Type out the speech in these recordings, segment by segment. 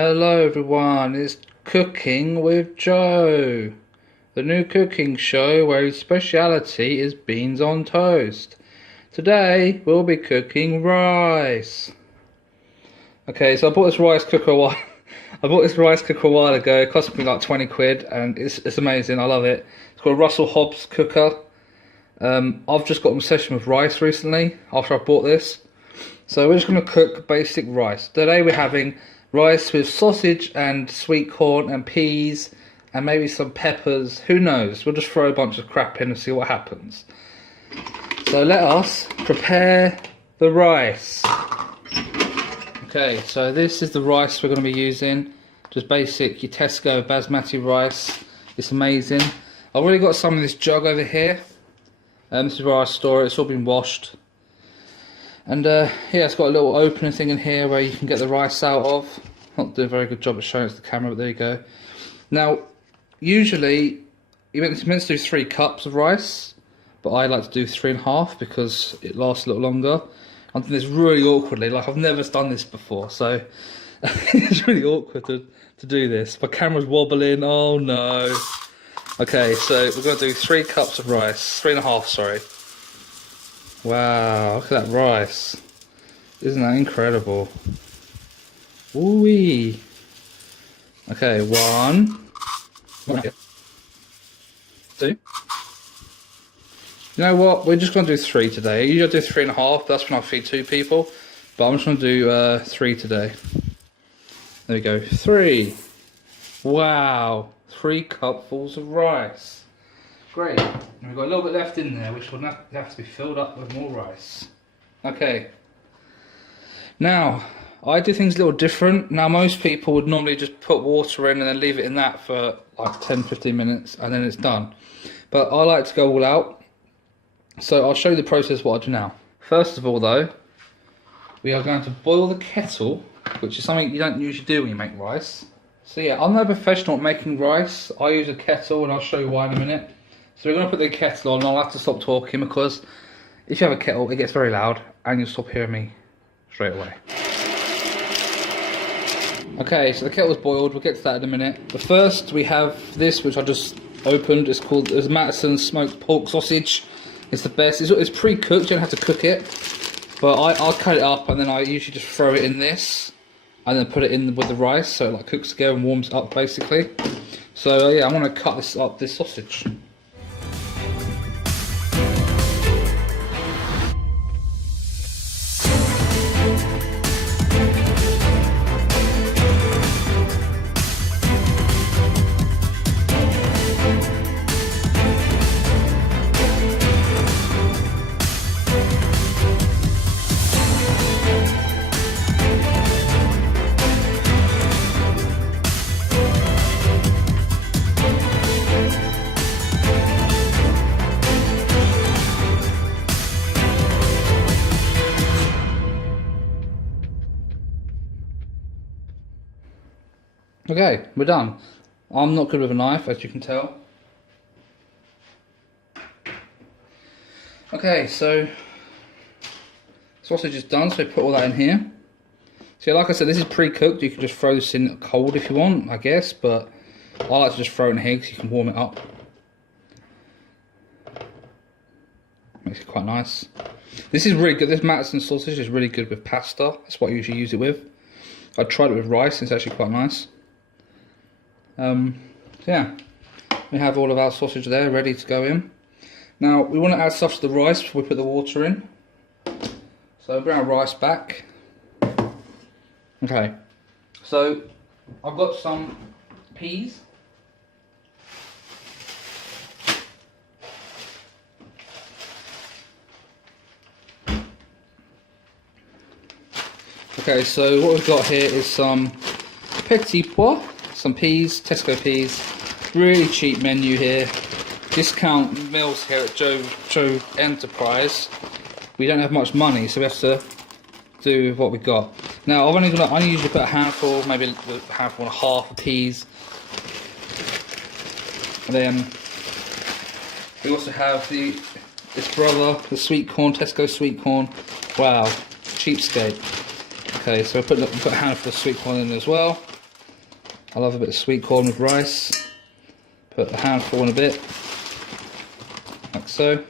Hello everyone, it's Cooking with Joe, the new cooking show where his speciality is beans on toast. Today we'll be cooking rice. Okay, so I bought this rice cooker a while ago. It cost me like 20 quid and it's amazing, I love it. It's called a Russell Hobbs cooker. I've just got an obsession with rice recently after I bought this. So we're just going to cook basic rice. Today we're having rice with sausage and sweet corn and peas and maybe some peppers. Who knows? We'll just throw a bunch of crap in and see what happens. So let us prepare the rice. Okay, so this is the rice we're going to be using. Just basic, your Tesco basmati rice. It's amazing. I've already got some in this jug over here. This is where I store it. It's all been washed. And yeah, it's got a little opening thing in here where you can get the rice out of. Not doing a very good job of showing it to the camera, but there you go. Now, usually you're meant to do 3 cups of rice, but I like to do 3.5 because it lasts a little longer. I'm doing this really awkwardly, like I've never done this before, so it's really awkward to do this. My camera's wobbling, oh no. Okay, so we're going to do 3 cups of rice, 3.5, sorry. Wow, look at that rice. Isn't that incredible? Ooh-wee. Okay, 1. 2. You know what? We're just going to do 3 today. Usually I do 3.5. That's when I feed 2 people. But I'm just going to do 3 today. There we go. 3. Wow. 3 cupfuls of rice. Great. And we've got a little bit left in there, which will have to be filled up with more rice. Okay. Now, I do things a little different. Now, most people would normally just put water in and then leave it in that for like 10-15 minutes and then it's done. But I like to go all out. So I'll show you the process what I do now. First of all though, we are going to boil the kettle, which is something you don't usually do when you make rice. So yeah, I'm no professional at making rice. I use a kettle and I'll show you why in a minute. So we're going to put the kettle on and I'll have to stop talking because if you have a kettle it gets very loud and you'll stop hearing me straight away. Okay, so the kettle's boiled, we'll get to that in a minute. But first we have this which I just opened. It's called Mattison's smoked pork sausage. It's the best. It's pre-cooked, you don't have to cook it. But I'll cut it up and then I usually just throw it in this and then put it in with the rice so it like cooks together and warms up basically. So yeah, I'm going to cut this up, this sausage. Okay, we're done. I'm not good with a knife, as you can tell. Okay, so sausage is done, so we put all that in here. So like I said, this is pre-cooked. You can just throw this in cold if you want, I guess, but I like to just throw it in here so you can warm it up. Makes it quite nice. This is really good. This Mattison sausage is really good with pasta. That's what I usually use it with. I tried it with rice, and it's actually quite nice. So yeah, we have all of our sausage there ready to go in. Now we want to add stuff to the rice before we put the water in. So bring our rice back. Okay, so I've got some peas. Okay, so what we've got here is some petit pois. Some peas, Tesco peas, really cheap menu here. Discount meals here at Joe Enterprise. We don't have much money, so we have to do what we got. Now I only usually put a handful, maybe a handful and a half of peas. And then we also have this brother, the sweet corn, Tesco sweet corn. Wow, cheapskate. Okay, so we've put a handful of sweet corn in as well. I love a bit of sweet corn with rice. Put a handful in a bit, like so.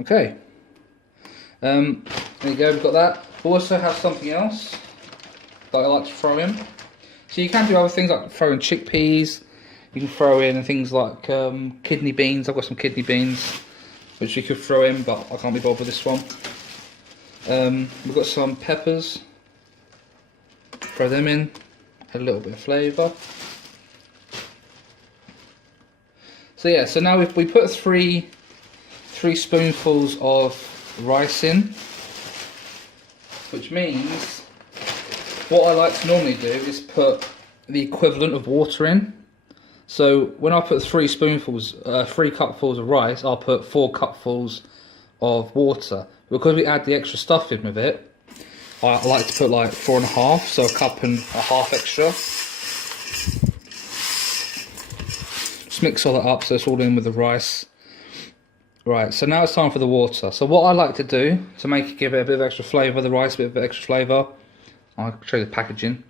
Okay. There you go, we've got that. We also have something else that I like to throw in. So you can do other things like throw in chickpeas. You can throw in things like kidney beans. I've got some kidney beans which you could throw in, but I can't be bothered with this one. We've got some peppers. Throw them in. Add a little bit of flavour. So yeah, so now we put three spoonfuls of rice in, which means what I like to normally do is put the equivalent of water in. So when I put 3 cupfuls of rice, I'll put 4 cupfuls of water. Because we add the extra stuff in with it, I like to put like 4.5, so 1.5 cups extra. Just mix all that up so it's all in with the rice. Right, so now it's time for the water. So what I like to do to give it a bit of extra flavour, the rice a bit of extra flavour, I'll show you the packaging.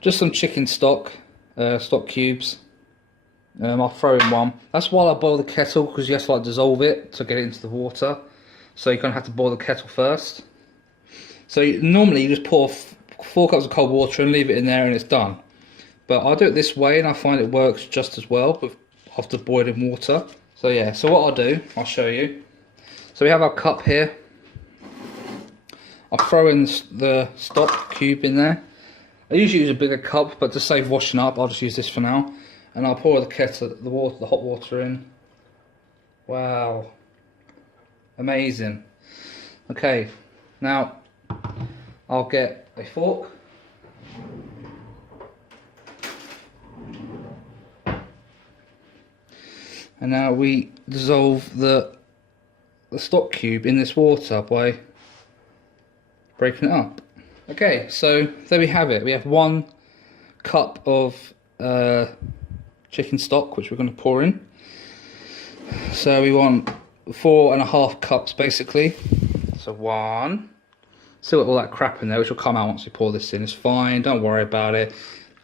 Just some chicken stock, stock cubes. I'll throw in one. That's while I boil the kettle, because you have to like dissolve it to get it into the water. So you're going to have to boil the kettle first. So normally you just pour 4 cups of cold water and leave it in there and it's done. But I do it this way and I find it works just as well after boiling water. So yeah, so what I'll do, I'll show you. So we have our cup here. I'll throw in the stock cube in there. I usually use a bigger cup, but to save washing up, I'll just use this for now. And I'll pour the hot water in. Wow. Amazing. Okay, now I'll get a fork. And now we dissolve the stock cube in this water by breaking it up. Okay, so there we have it. We have 1 cup of chicken stock, which we're going to pour in. So we want 4.5 cups basically. So 1. Still got all that crap in there, which will come out once we pour this in. It's fine, don't worry about it.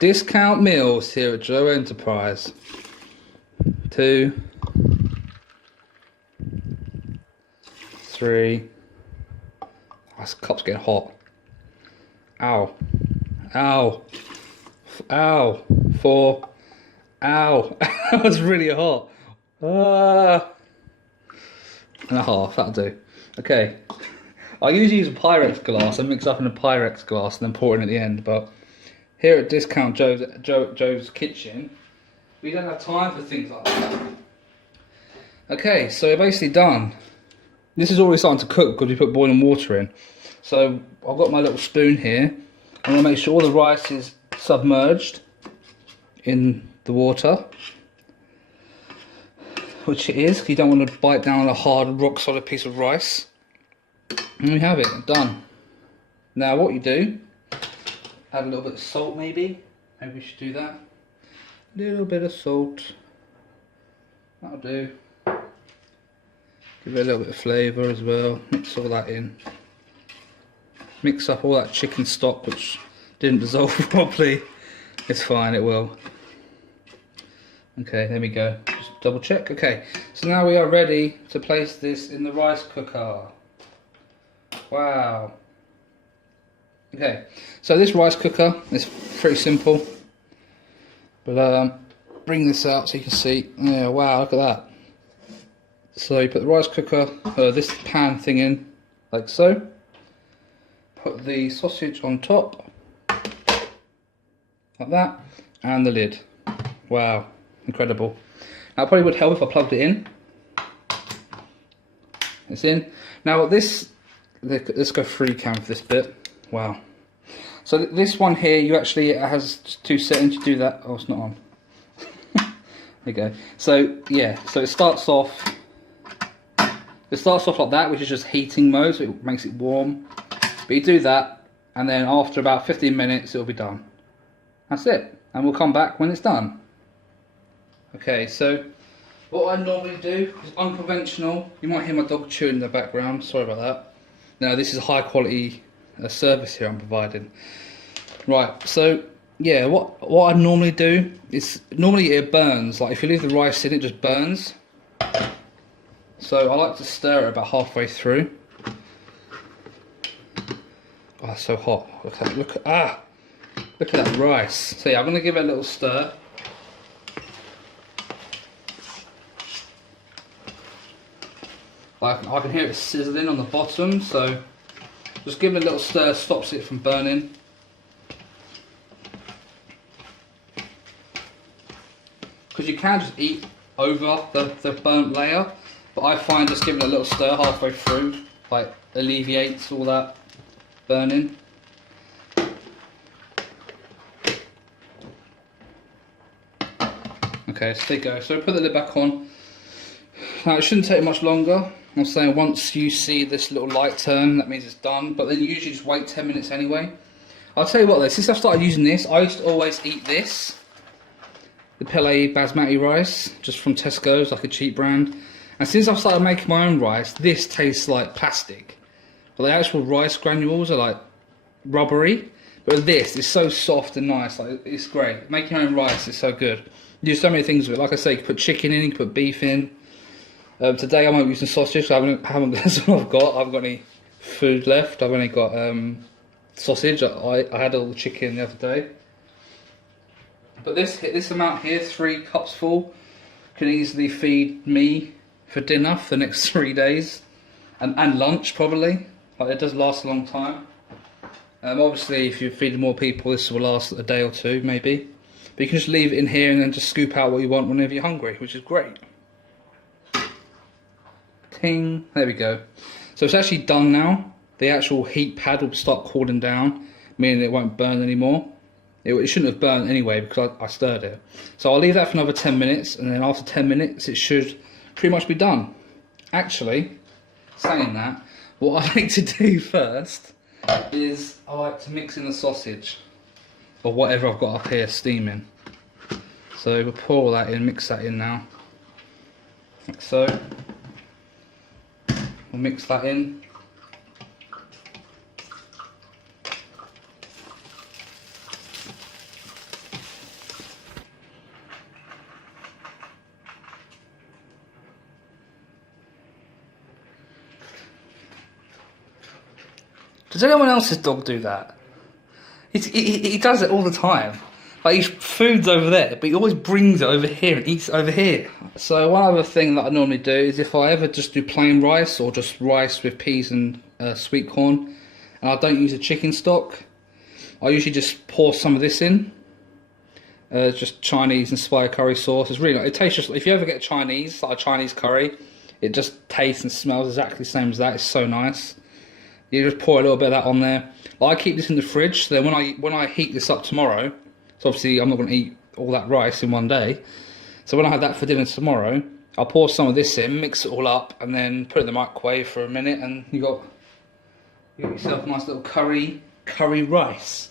Discount meals here at Joe Enterprise. 2, 3. Oh, this cup's getting hot. Ow. Ow. Ow. 4. Ow. That was really hot. 1.5, that'll do. Okay. I usually use a Pyrex glass. I mix up in a Pyrex glass and then pour it in at the end. But here at Discount Joe's Kitchen, we don't have time for things like that. Okay, so we're basically done. This is already starting to cook because we put boiling water in. So I've got my little spoon here. I'm going to make sure all the rice is submerged in the water. Which it is, because you don't want to bite down on a hard, rock solid piece of rice. And we have it, done. Now what you do, add a little bit of salt maybe. Maybe we should do that. A little bit of salt. That'll do. Give it a little bit of flavour as well. Mix all that in. Mix up all that chicken stock which didn't dissolve properly. It's fine, it will. Okay, there we go. Just double check. Okay, so now we are ready to place this in the rice cooker. Wow. Okay, so this rice cooker is pretty simple. But bring this out so you can see. Yeah, wow, look at that. So you put the rice cooker, this pan thing in, like so. Put the sausage on top, like that, and the lid. Wow, incredible. Now it probably would help if I plugged it in. It's in. Now let's go free cam for this bit. Wow. So this one here, it has 2 settings. You do that. Oh, it's not on. There you go. So yeah, so it starts off like that, which is just heating mode, so it makes it warm. But you do that, and then after about 15 minutes, it'll be done. That's it, and we'll come back when it's done. Okay, so what I normally do is unconventional. You might hear my dog chewing in the background. Sorry about that. Now this is a high quality service here I'm providing. Right, so yeah, what I normally do is normally it burns. Like if you leave the rice in, it just burns. So I like to stir it about halfway through. Oh, it's so hot. Look at that rice. So yeah, I'm gonna give it a little stir. I can hear it sizzling on the bottom, so just give it a little stir, stops it from burning. Because you can just eat over the burnt layer, but I find just giving it a little stir halfway through like alleviates all that burning. Okay, so there you go. So put the lid back on. Now it shouldn't take much longer. I'm saying once you see this little light turn, that means it's done. But then you usually just wait 10 minutes anyway. I'll tell you what though, since I've started using this, I used to always eat this. The Pele basmati rice, just from Tesco's, like a cheap brand. And since I've started making my own rice, this tastes like plastic. But the actual rice granules are like rubbery. But this is so soft and nice, like it's great. Making your own rice is so good. You do so many things with it. Like I say, you can put chicken in, you can put beef in. Today I won't use the sausage, so that's all I've got. I haven't got any food left. I've only got sausage. I had all the chicken the other day. But this amount here, 3 cups full, can easily feed me for dinner for the next 3 days. And lunch probably. Like, it does last a long time. Obviously if you're feeding more people, this will last a day or 2 maybe. But you can just leave it in here and then just scoop out what you want whenever you're hungry, which is great. Ting, there we go. So it's actually done now. The actual heat pad will start cooling down, meaning it won't burn anymore. It shouldn't have burnt anyway because I stirred it. So I'll leave that for another 10 minutes, and then after 10 minutes it should pretty much be done. Actually, saying that, what I like to do first is I like to mix in the sausage, or whatever I've got up here steaming. So we'll pour all that in, mix that in now. Like so. We'll mix that in. Does anyone else's dog do that? He does it all the time. Like, his food's over there, but he always brings it over here and eats it over here. So one other thing that I normally do is if I ever just do plain rice or just rice with peas and sweet corn, and I don't use a chicken stock, I usually just pour some of this in. Just Chinese inspired curry sauce. It's really, it tastes just, if you ever get Chinese, like a Chinese curry, it just tastes and smells exactly the same as that. It's so nice. You just pour a little bit of that on there. I keep this in the fridge, so then when I heat this up tomorrow, so obviously I'm not going to eat all that rice in one day. So when I have that for dinner tomorrow, I'll pour some of this in, mix it all up, and then put it in the microwave for a minute, and you got yourself a nice little curry rice.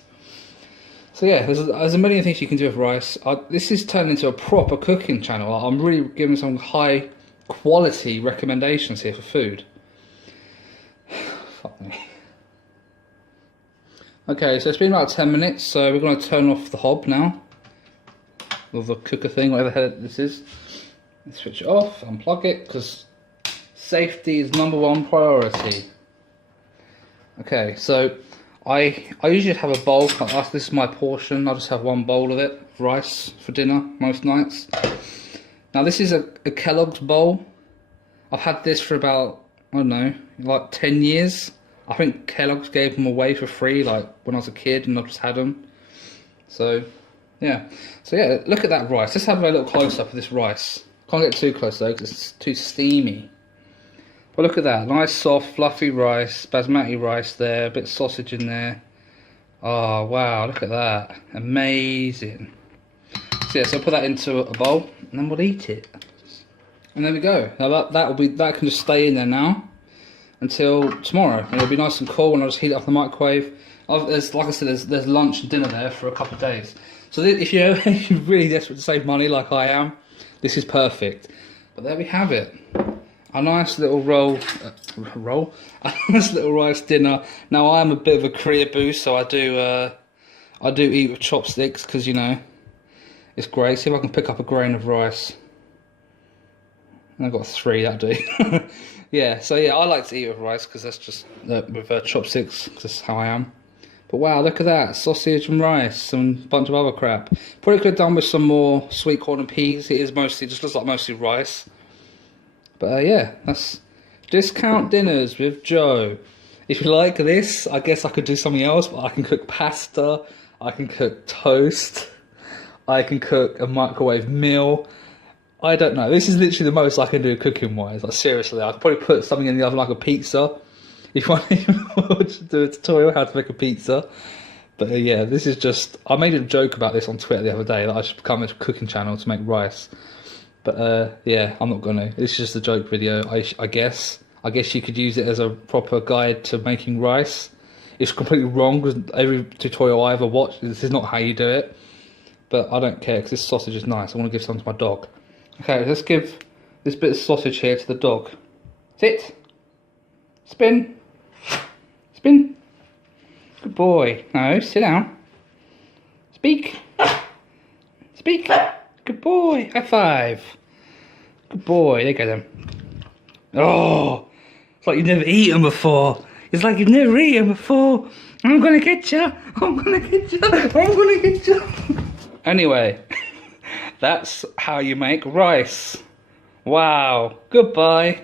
So yeah, there's a million things you can do with rice. This is turning into a proper cooking channel. I'm really giving some high quality recommendations here for food. Fuck me. Okay, so it's been about 10 minutes, so we're going to turn off the hob now. Or the cooker thing, whatever the hell this is. Switch it off, unplug it, because safety is #1 priority. Okay, so I usually have a bowl. This is my portion. I just have one bowl of it, rice for dinner most nights. Now this is a Kellogg's bowl. I've had this for about, I don't know, like 10 years. I think Kellogg's gave them away for free, like when I was a kid, and I just had them. So yeah, look at that rice. Let's have a little close up of this rice. Can't get too close though because it's too steamy. But look at that, nice soft fluffy rice, basmati rice there, a bit of sausage in there. Oh wow, look at that, amazing. So yeah, so I'll put that into a bowl and then we'll eat it. And there we go. Now that can just stay in there now until tomorrow, and it'll be nice and cool, and I'll just heat it up in the microwave. Like I said, there's lunch and dinner there for a couple of days. So if you're really desperate to save money like I am, this is perfect. But there we have it. A nice little a nice little rice dinner. Now I'm a bit of a career boost, so I I do eat with chopsticks because, you know, it's great. See if I can pick up a grain of rice. I've got 3, that'll do. Yeah, so yeah, I like to eat with rice because that's just with chopsticks, because that's how I am. But wow, look at that, sausage and rice and a bunch of other crap. Probably could have done with some more sweet corn and peas. It is mostly, just looks like mostly rice. But yeah, that's discount dinners with Joe. If you like this, I guess I could do something else, but I can cook pasta, I can cook toast, I can cook a microwave meal. I don't know. This is literally the most I can do cooking wise. Like seriously, I could probably put something in the oven like a pizza. If you want to do a tutorial how to make a pizza. But yeah, this is just, I made a joke about this on Twitter the other day, that I should become a cooking channel to make rice. But yeah, I'm not gonna. It's just a joke video, I guess. I guess you could use it as a proper guide to making rice. It's completely wrong because every tutorial I ever watched, this is not how you do it. But I don't care because this sausage is nice. I want to give some to my dog. Okay, let's give this bit of sausage here to the dog. Sit. Spin. Spin. Good boy. No, sit down. Speak. Speak. Good boy. High five. Good boy. There you go then. Oh, it's like you've never eaten before. It's like you've never eaten before. I'm gonna get you. I'm gonna get you. I'm gonna get you. Anyway, that's how you make rice. Wow. Goodbye.